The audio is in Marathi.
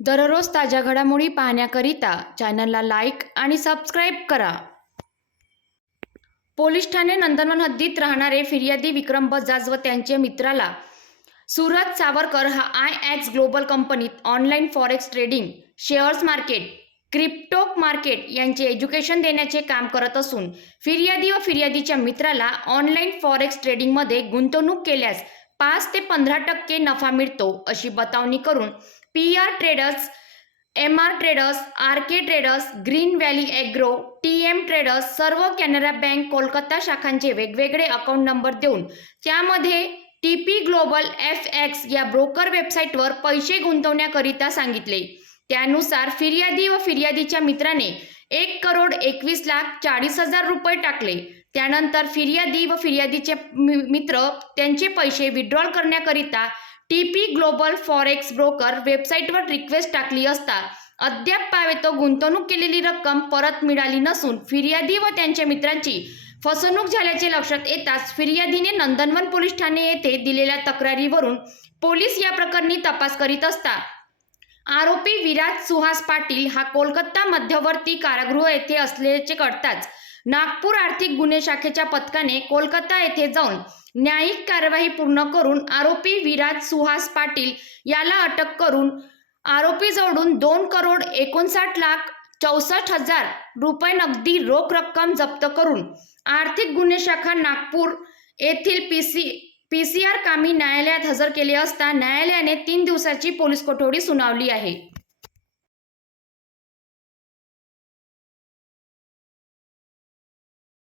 दररोज ताज्या घडामोडी पाहण्याकरिता चॅनलला लाईक आणि सबस्क्राईब करा. पोलीस ठाणे नंदनवन हद्दीत राहणारे फिर्यादी विक्रम बजाज व त्यांच्या मित्राला सुरत सावरकर हा आय एक्स ग्लोबल कंपनीत online forex trading shares market क्रिप्टोक market यांचे एज्युकेशन देण्याचे काम करत असून फिर्यादी व फिर्यादीच्या मित्राला ऑनलाईन फॉरेक्स ट्रेडिंगमध्ये गुंतवणूक केल्यास पाच ते पंधरा टक्के नफा मिळतो अशी बतावणी करून P R traders M R traders R K traders green valley agro T M traders सर्व कॅनरा बँक कोलकाता शाखांचे वेगवेगळे अकाउंट नंबर देऊन त्यामध्ये T P global F X या ब्रोकर वेबसाईटवर पैसे गुंतवण्याकरिता सांगितले. त्यानुसार फिर्यादी व फिर्यादीच्या मित्राने एक करोड एकवीस लाख चाळीस हजार रुपये टाकले. त्यानंतर फिर्यादी व फिर्यादीचे मित्र त्यांचे पैसे विड्रॉल करण्याकरिता T P global forex broker वेबसाईटवर रिक्वेस्ट टाकली असता अद्याप पावेतो गुंतवणूक केलेली रक्कम परत मिळाली नसून फिर्यादी व त्यांच्या मित्रांची फसवणूक झाल्याचे लक्षात येताच फिर्यादीने नंदनवन पोलीस ठाणे येथे दिलेल्या तक्रारीवरून पोलीस या प्रकरणी तपास करीत असता. आरोपी विराज सुहास पाटील हा कोलकाता मध्यवर्ती कारागृह येथे असल्याचे कळताच नागपूर आर्थिक गुन्हे शाखेच्या पथकाने कोलकाता येथे जाऊन न्यायिक कारवाई पूर्ण करून आरोपी विराज सुहास पाटील याला अटक करून आरोपीजवळून दोन करोड एकोणसाठ लाख चौसष्ट हजार रुपये नगदी रोख रक्कम जप्त करून आर्थिक गुन्हे शाखा नागपूर येथील P C P C R कामी न्यायालयात हजर केले असता न्यायालयाने तीन दिवसाची पोलीस कोठडी सुनावली आहे.